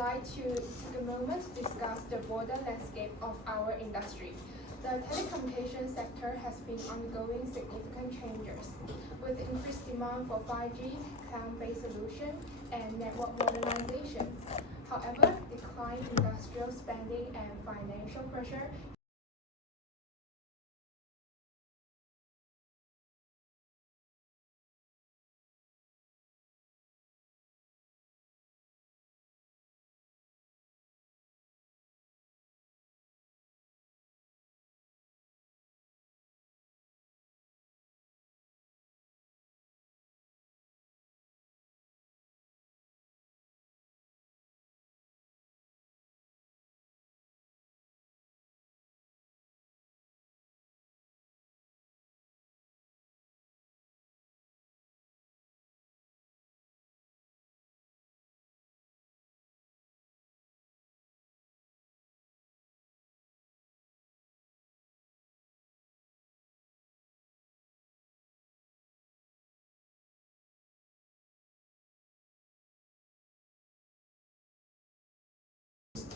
like to take a moment to discuss the broader landscape of our industry. The telecommunications sector has been undergoing significant changes, with increased demand for 5G, cloud-based solutions, and network modernization. However, declined industrial spending and financial pressure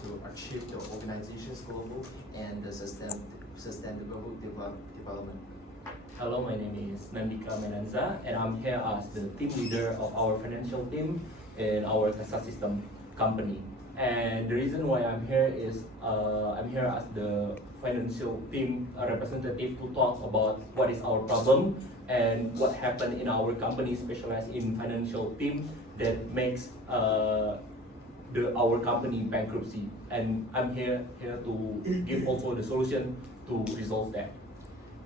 to achieve the organization's global and the sustainable development. Hello, my name is Nandika Menanza, and I'm here as the team leader of our financial team in our Casa System company. And the reason why I'm here is I'm here as the financial team representative to talk about what is our problem and what happened in our company specialized in financial team that makes our company bankruptcy. And I'm here to give also the solution to resolve that.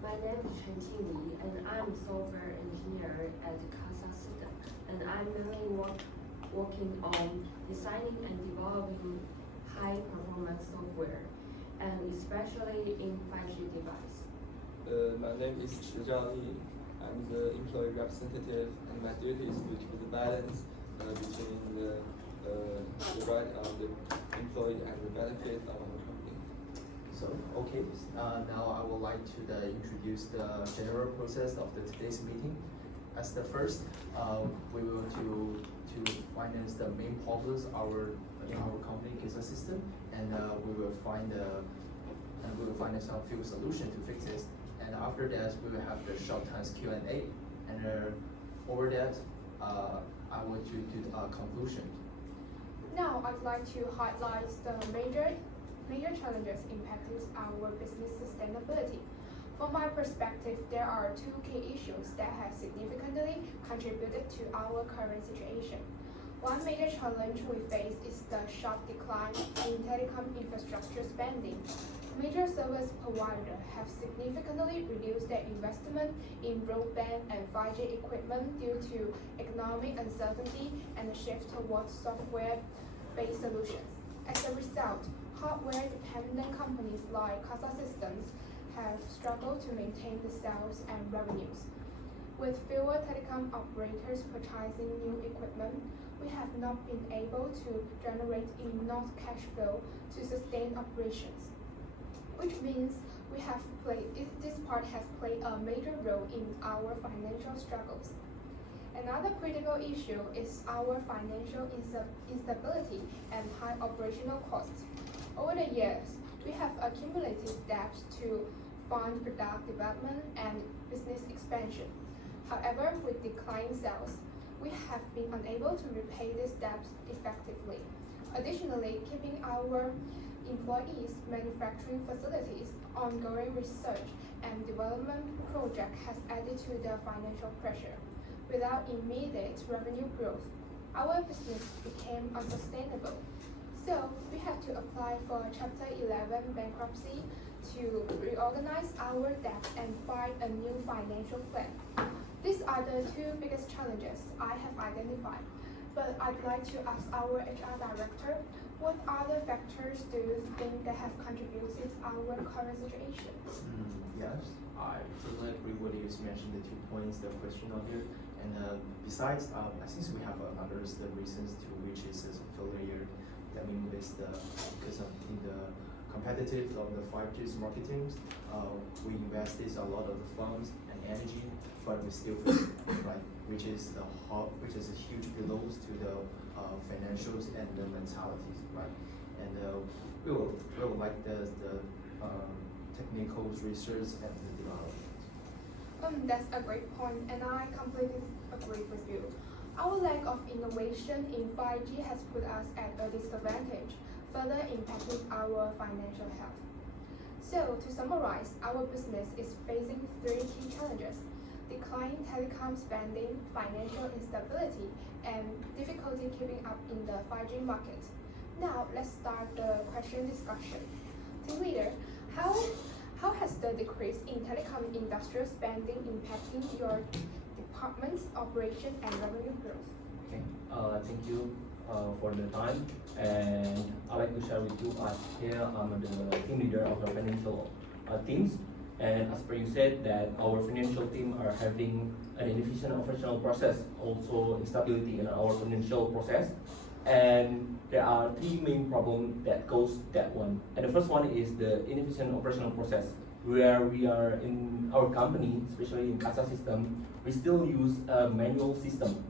My name is Chen Qingli, and I'm software engineer at Casa System, and I'm mainly working on designing and developing high-performance software, and especially in 5G device. My name is Chi Zhangyi. I'm the employee representative, and my duty is to keep the balance between the right of the employee and the benefit of our company. So, okay, now I would like to introduce the general process of today's meeting. As the first, we will to finance the main problems in our company Casa System, and we will find some few solutions to fix this. And after that, we will have the short time Q&A, and over that, I will do the conclusion. Now, I'd like to highlight the major challenges impacting our business sustainability. From my perspective, there are two key issues that have significantly contributed to our current situation. One major challenge we face is the sharp decline in telecom infrastructure spending. Major service providers have significantly reduced their investment in broadband and 5G equipment due to economic uncertainty and a shift towards software-based solutions. As a result, hardware-dependent companies like Casa Systems have struggled to maintain the sales and revenues. With fewer telecom operators purchasing new equipment, we have not been able to generate enough cash flow to sustain operations, which means this part has played a major role in our financial struggles. Another critical issue is our financial instability and high operational costs. Over the years, we have accumulated debts to fund product development and business expansion. However, with declining sales, we have been unable to repay these debts effectively. Additionally, keeping our employees' manufacturing facilities, ongoing research and development project has added to the financial pressure. Without immediate revenue growth, our business became unsustainable. So we have to apply for Chapter 11 bankruptcy to reorganize our debt and find a new financial plan. These are the two biggest challenges I have identified. But I'd like to ask our HR director, what other factors do you think that have contributed to our current situation? Yes, I totally agree with you mentioned the 2 points, the question on here. And besides, I think we have other reasons to which is a failure. I mean, it's because of in the competitive of the 5G marketing, we invested a lot of the funds and energy, but we still fail, right? Which is a huge blow to the financials and the mentalities, right? And we will like the technical research and the development. That's a great point, and I completely agree with you. Our lack of innovation in 5G has put us at a disadvantage, further impacting our financial health. So, to summarize, our business is facing three key challenges: declining telecom spending, financial instability, and difficulty keeping up in the 5G market. Now, let's start the question discussion. Team leader, how has the decrease in telecom industrial spending impacting your department's operation and revenue growth? Okay. Thank you for the time, and I'd like to share with you as here I'm the team leader of the financial teams, and as per you said that our financial team are having an inefficient operational process, also instability in our financial process, and there are three main problems that cause that one. And the first one is the inefficient operational process, where we are in our company, especially in CASA system, we still use a manual system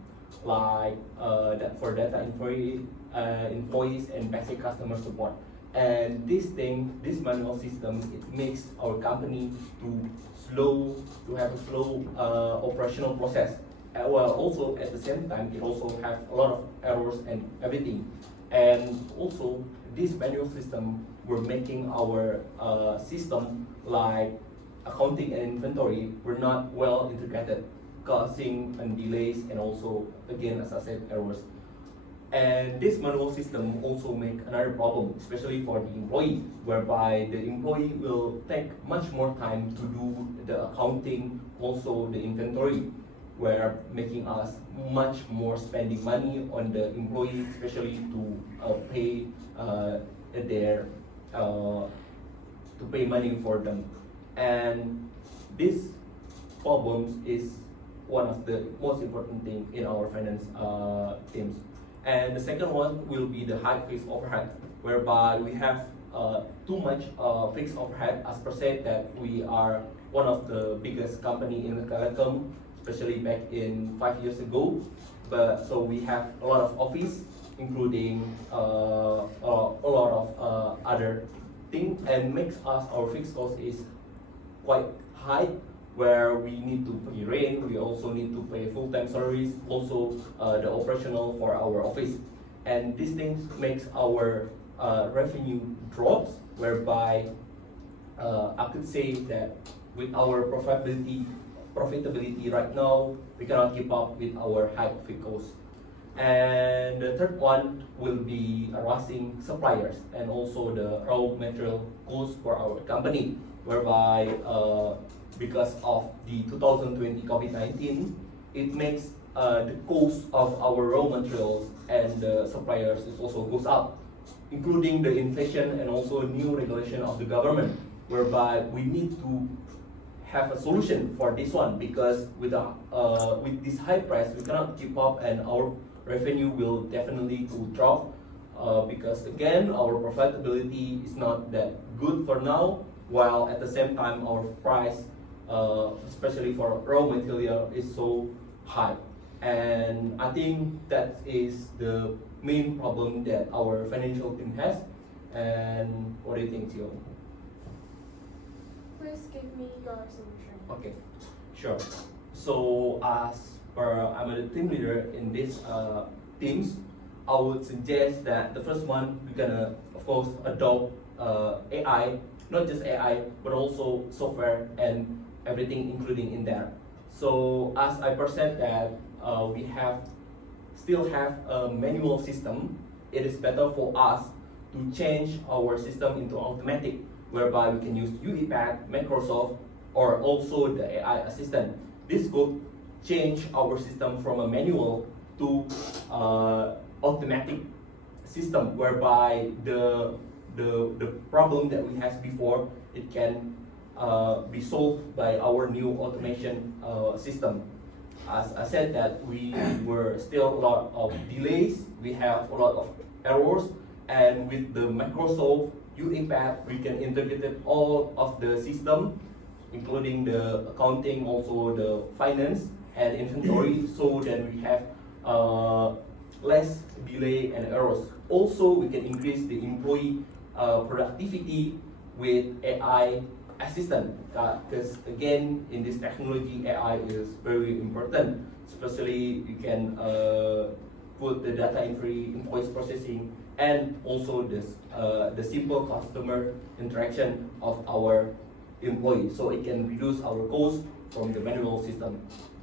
like that for data invoice and basic customer support. And this manual system, it makes our company to have a slow operational process. While also at the same time, it also have a lot of errors and everything. And also, this manual system were making our system like accounting and inventory were not well integrated, causing delays and also, again, as I said, errors. And this manual system also make another problem, especially for the employee, whereby the employee will take much more time to do the accounting, also the inventory, where making us much more spending money on the employee, especially to pay their to pay money for them. And this problems is one of the most important thing in our finance teams. And the second one will be the high fixed overhead, whereby we have too much fixed overhead. As per se that we are one of the biggest company in the telecom, especially back in 5 years ago. But so we have a lot of office, including a lot of other things, and makes us our fixed cost is quite high, where we need to pay rent, we also need to pay full-time salaries, also the operational for our office. And these things makes our revenue drops, whereby I could say that with our profitability right now, we cannot keep up with our high fixed costs. And the third one will be rising suppliers and also the raw material costs for our company, whereby because of the 2020 COVID-19, it makes the cost of our raw materials and the suppliers is also goes up, including the inflation and also new regulation of the government, whereby we need to have a solution for this one, because with this high price we cannot keep up, and our revenue will definitely go drop, because again our profitability is not that good for now, while at the same time our price, especially for raw material, is so high. And I think that is the main problem that our financial team has. And what do you think, Tio? Please give me your solution. Okay, sure. So as per I'm a team leader in this teams, I would suggest that the first one we're gonna of course adopt AI, not just AI but also software and everything including in there. So as I perceive that we still have a manual system, it is better for us to change our system into automatic, whereby we can use UiPath, Microsoft, or also the AI assistant. This could change our system from a manual to automatic system, whereby the problem that we had before, it can be solved by our new automation system. As I said that we were still a lot of delays, we have a lot of errors, and with the Microsoft UiPath, we can integrate all of the system, including the accounting, also the finance and inventory, so that we have less delay and errors. Also, we can increase the employee productivity with AI assistant, because again, in this technology, AI is very important. Especially, you can put the data entry, invoice processing, and also the simple customer interaction of our employees, so it can reduce our cost from the manual system.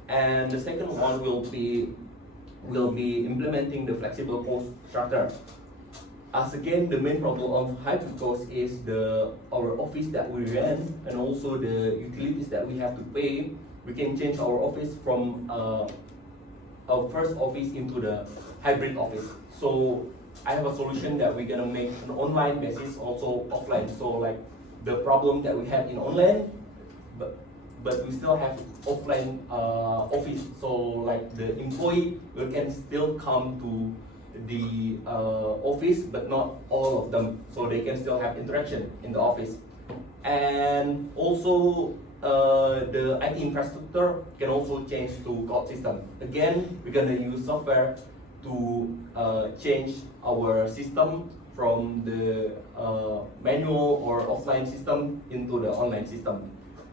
And the second one will be implementing the flexible cost structure. As again, the main problem of hybrid cost is our office that we rent and also the utilities that we have to pay. We can change our office from our first office into the hybrid office. So I have a solution that we're gonna make an online basis, also offline. So like the problem that we have in online, but we still have offline office. So like the employee can still come to the office, but not all of them. So they can still have interaction in the office. And also the IT infrastructure can also change to cloud system. Again, we're gonna use software to change our system from the manual or offline system into the online system.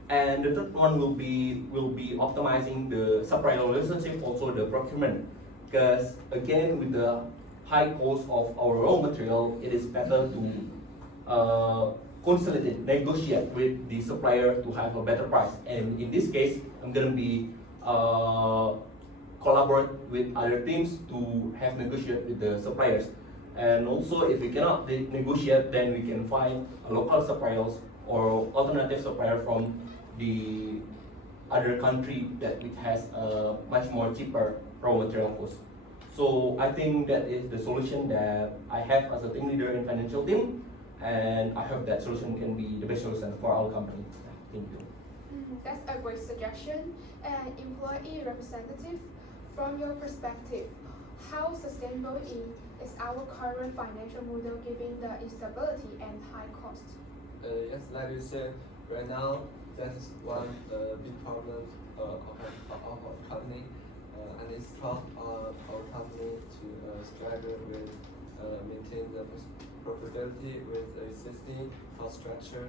And the third one will be optimizing the supplier relationship, also the procurement. Because again, with the high cost of our raw material, it is better to consolidate, negotiate with the supplier to have a better price. And in this case, I'm gonna be collaborate with other teams to have negotiate with the suppliers. And also, if we cannot negotiate, then we can find local suppliers or alternative supplier from the other country that it has a much more cheaper raw material cost. So I think that is the solution that I have as a team leader in financial team, and I hope that solution can be the best solution for our company. Thank you. That's a great suggestion. And employee representative, from your perspective, how sustainable is our current financial model given the instability and high cost? Yes, like you said, right now that's one big problem of our company, and it's tough on our company to struggle with maintain the profitability with the existing cost structure.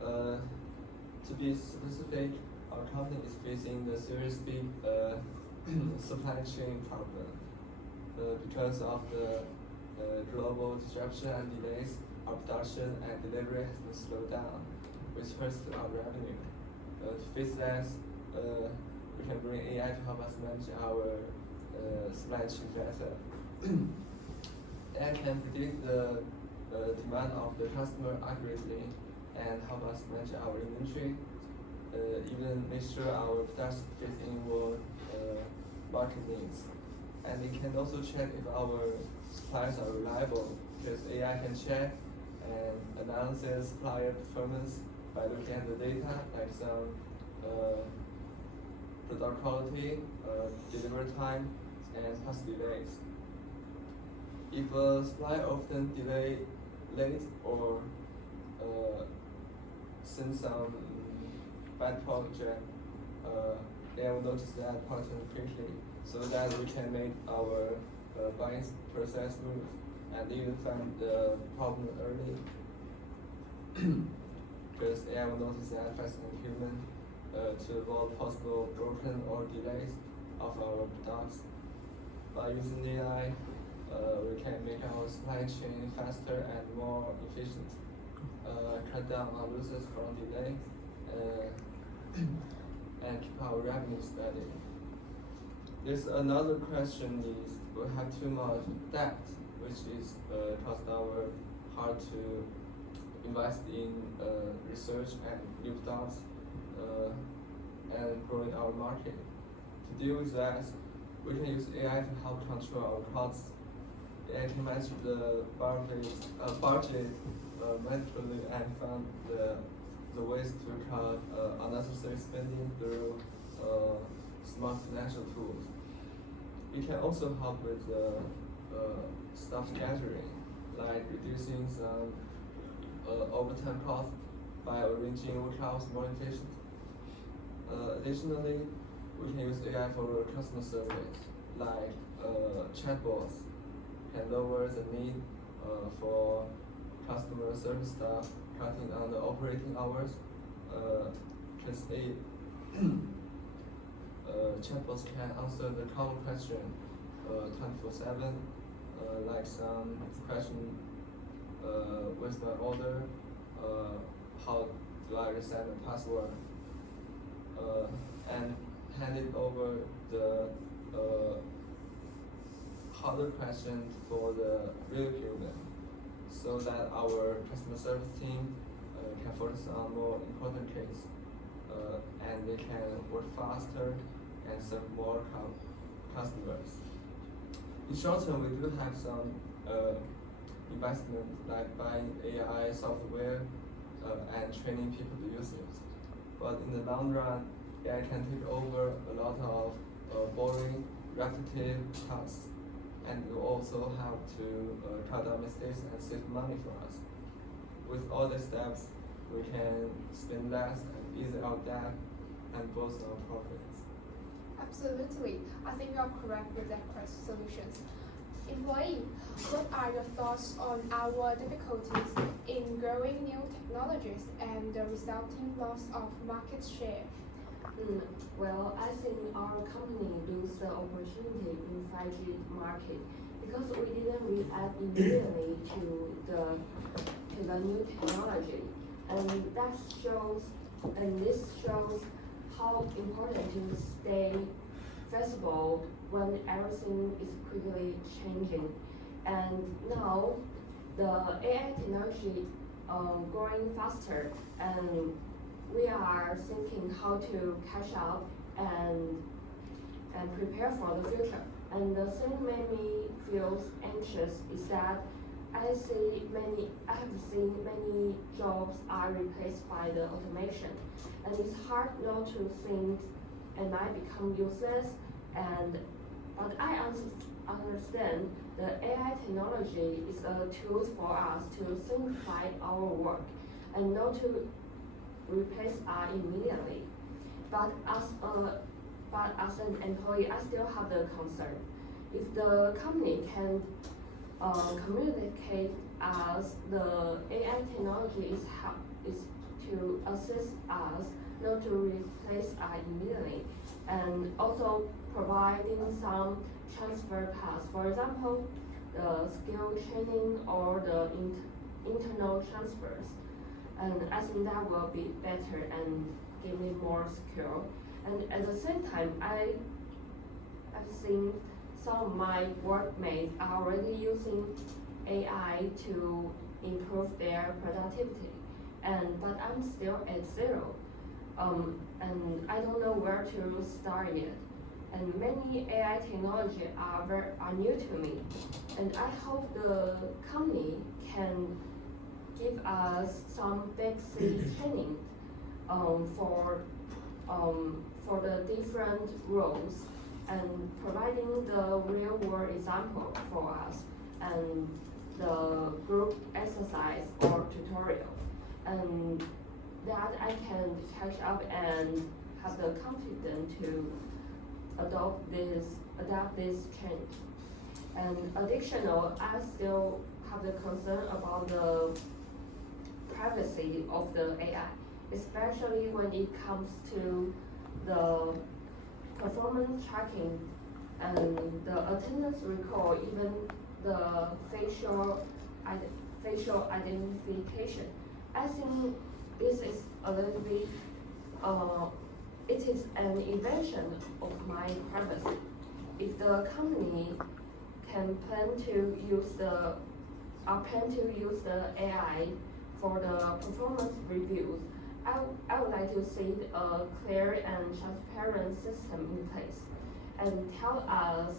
To be specific, our company is facing the serious big supply chain problem. Because of the global disruption and delays, our production and delivery has been slowed down, which hurts our revenue. To face that, we can bring AI to help us manage our supply chain better. AI can predict the demand of the customer accurately and help us manage our inventory, even make sure our production fits in with market needs. And it can also check if our suppliers are reliable, because AI can check and analyze supplier performance by looking at the data, like some product quality, delivery time, and cost delays. If a supplier often delay late or send some bad project, they will notice that pattern quickly, so that we can make our buying process smooth and even find the problem early. Because AI will notice that faster than human to avoid possible broken or delays of our products. By using AI, we can make our supply chain faster and more efficient, cut down our losses from delay, and keep our revenue steady. There's another question is we have too much debt, which is caused our hard to invest in research and new products and growing our market. To deal with that, we can use AI to help control our costs. AI can manage the budget manually and find the ways to cut unnecessary spending through smart financial tools. It can also help with staff scheduling, like reducing some overtime costs by arranging work hours more efficient. Additionally, we can use AI for customer service. like chatbots can lower the need for customer service staff, cutting down the operating hours. Translate chatbots can answer the common question 24/7, like some question, where's my order, how do I reset the password, and hand it over the harder question for the real human, so that our customer service team can focus on more important case, and they can work faster and serve more customers. In short term, we do have some investment like buying AI software and training people to use it. But in the long run, AI can take over a lot of boring, repetitive tasks, and will also help to cut down mistakes and save money for us. With all these steps, we can spend less and ease our debt and boost our profits. Absolutely. I think you are correct with that solutions. Employee, what are your thoughts on our difficulties in growing new technologies and the resulting loss of market share? Well, I think our company lose the opportunity in 5G market because we didn't react immediately to the new technology, and this shows how important to stay flexible when everything is quickly changing. And now the AI technology growing faster, and we are thinking how to catch up and prepare for the future. And the thing made me feel anxious is that I have seen many jobs are replaced by the automation, and it's hard not to think and I become useless. But I understand the AI technology is a tool for us to simplify our work and not to replace us immediately. But as an employee, I still have the concern. If the company can communicate as the AI technology is to assist us, not to replace us immediately, and also providing some transfer paths. For example, the skill training or the internal transfers. And I think that will be better and give me more skill. And at the same time, I've seen some of my workmates are already using AI to improve their productivity, but I'm still at zero, and I don't know where to start yet. And many AI technology are new to me, and I hope the company can give us some basic training for the different roles, and providing the real world example for us, and the group exercise or tutorial, and that I can catch up and have the confidence to adapt this change. And additional, I still have the concern about the privacy of the AI, especially when it comes to the performance tracking and the attendance record, even the facial identification. I think this is a little bit, it is an invention of my privacy. If the company can plan to use the AI for the performance reviews, I would like to see a clear and transparent system in place, and tell us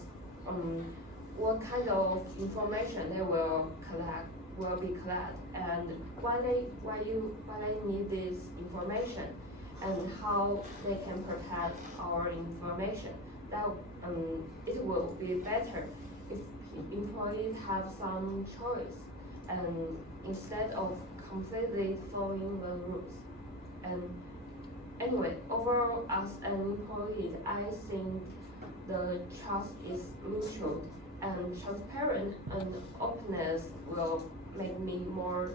what kind of information they will be collected, and why they need this information, and how they can protect our information. That it will be better if employees have some choice, and instead of completely following the rules. And anyway, overall, as an employee, I think the trust is mutual and transparent, and openness will make me more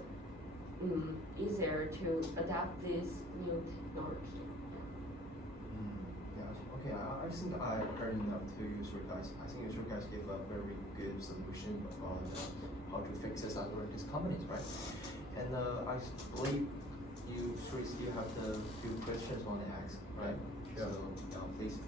easier to adapt this new technology. Yeah, okay, I think I heard enough to user guys. I think user guys gave a very good solution about how to fix this under these companies, right? And I believe you three still have the few questions on the ask, right? Sure. So please.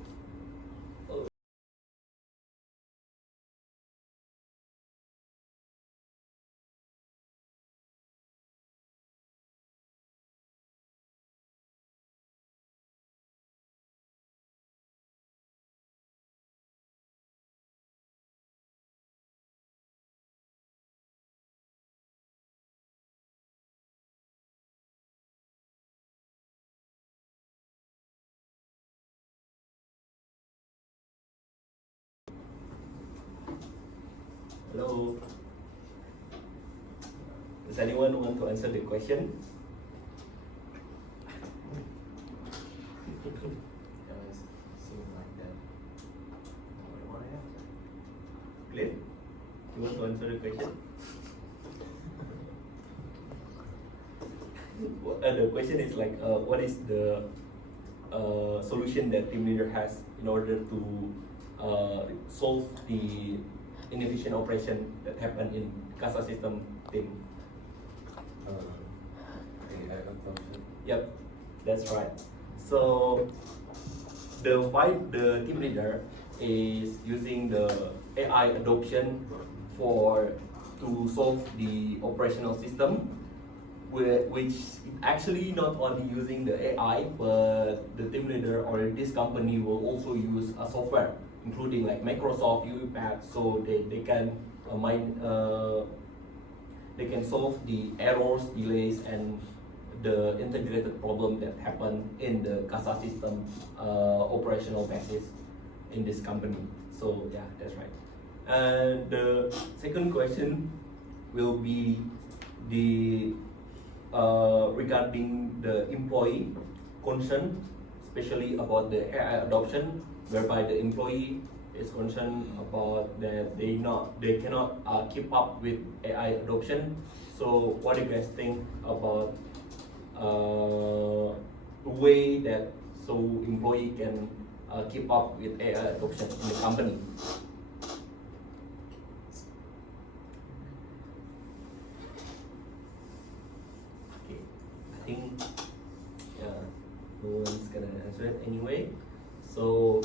Hello. Does anyone want to answer the question? Guys, seem like that. What I answer? Glenn, you want to answer the question? The question is like, what is the solution that team leader has in order to solve the inefficient operation that happen in CASA system team? AI adoption. Yep, that's right. So the team leader is using the AI adoption to solve the operational system, which actually not only using the AI, but the team leader or this company will also use a software, including like Microsoft UiPath, so they can they can solve the errors, delays, and the integrated problem that happen in the CASA system operational basis in this company. So yeah, that's right. And the second question will be the regarding the employee concern, especially about the AI adoption, whereby the employee is concerned about that they cannot keep up with AI adoption. So what do you guys think about the way that so employee can keep up with AI adoption in the company? Okay, I think no one's gonna answer it anyway. So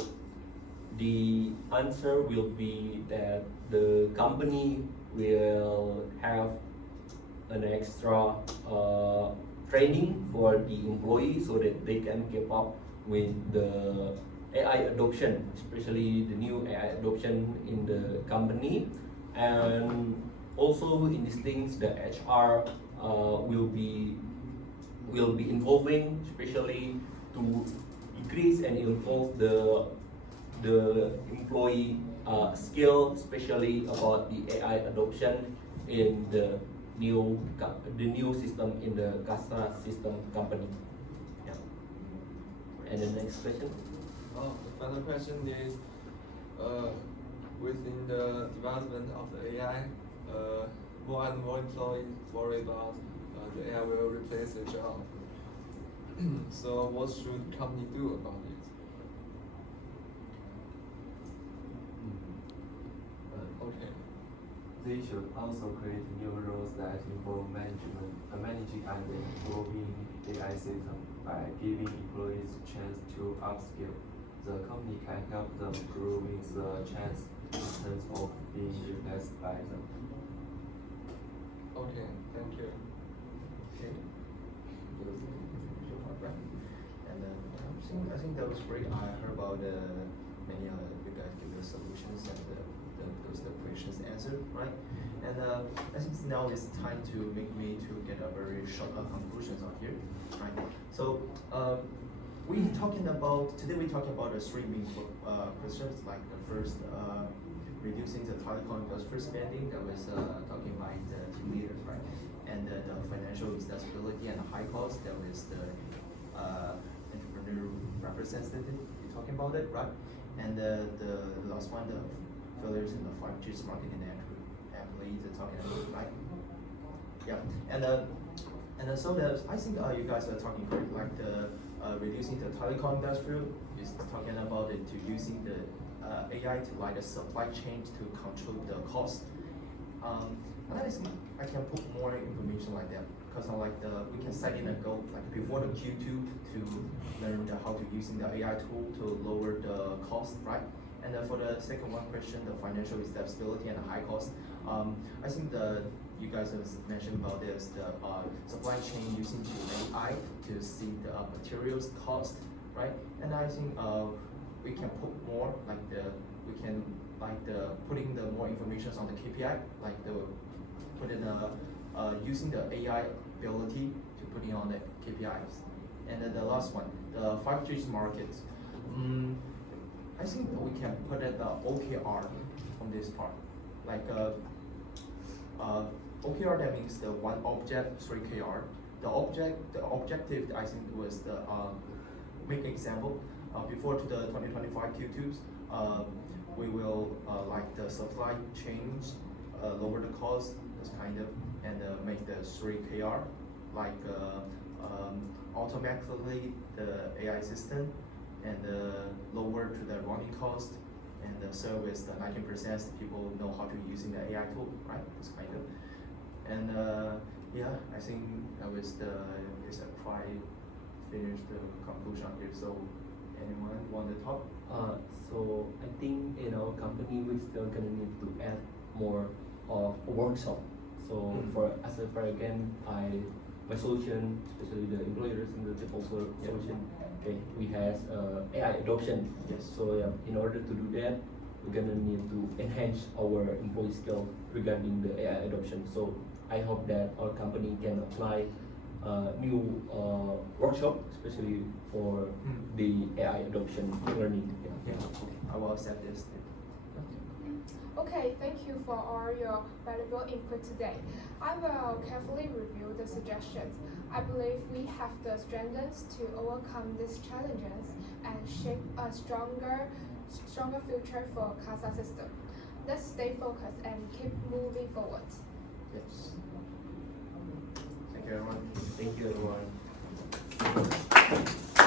the answer will be that the company will have an extra training for the employee so that they can keep up with the AI adoption, especially the new AI adoption in the company. And also in these things, the HR will be involving, especially to increase and involve the employee skill, especially about the AI adoption in the new system in the CASA system company. Yeah. And the next question. The final question is, within the development of the AI, more and more employees worry about the AI will replace their job. So what should company do about it? Okay. They should also create new roles that involve managing and improving AI system by giving employees a chance to upskill. The company can help them grow with the chance instead of being replaced by them. Okay, thank you. Okay. And I think that was great. I heard about many you guys give the solutions and the questions answered, right? And I think now it's time to make me to get a very short conclusions on here, right? So today we're talking about the three main questions. Like the first, reducing the telecom industry spending. That was talking by the team leaders, right? And the financial instability and the high cost. That was the entrepreneur representative. You're talking about it, right? And the last one, the failures in the 5G's marketing employees are talking about, right? Yeah, and so I think you guys are talking great, like the reducing the telecom industry is talking about it to using the AI to like the supply chain to control the cost. And I think I can put more information like that because I like we can set in a goal like before the Q2 to learn how to using the AI tool to lower the cost, right? And for the second one question, the financial stability and the high cost. I think you guys have mentioned about this, the supply chain using the AI to see the materials cost, right? And I think we can put more like putting the more information on the KPI, like using the AI ability to putting on the KPIs. And then the last one, the 5G market. I think we can put it the OKR on this part, like OKR, that means the one object, 3 KR. The objective I think was the make example. Before to the 2025 Q2s, we will like the supply chain, lower the cost, this kind of, and make the 3 KR, like automatically the AI system, and lower to the running cost, and the service the 19% people know how to using the AI tool, right? This kind of, and yeah, I think that was is a quite finished the conclusion here. So anyone want to talk? So I think in our company we still gonna need to add more of a workshop. So for again, my solution, especially the employers in the developer solution, okay, we has AI adoption. Yes. So yeah, in order to do that, we're gonna need to enhance our employee skill regarding the AI adoption. So I hope that our company can apply new workshop, especially for the AI adoption learning. Yeah, I will accept this. Okay, thank you for all your valuable input today. I will carefully review the suggestions. I believe we have the strengths to overcome these challenges and shape a stronger future for CASA system. Let's stay focused and keep moving forward. Yes. Thank you, everyone. Thank you, everyone.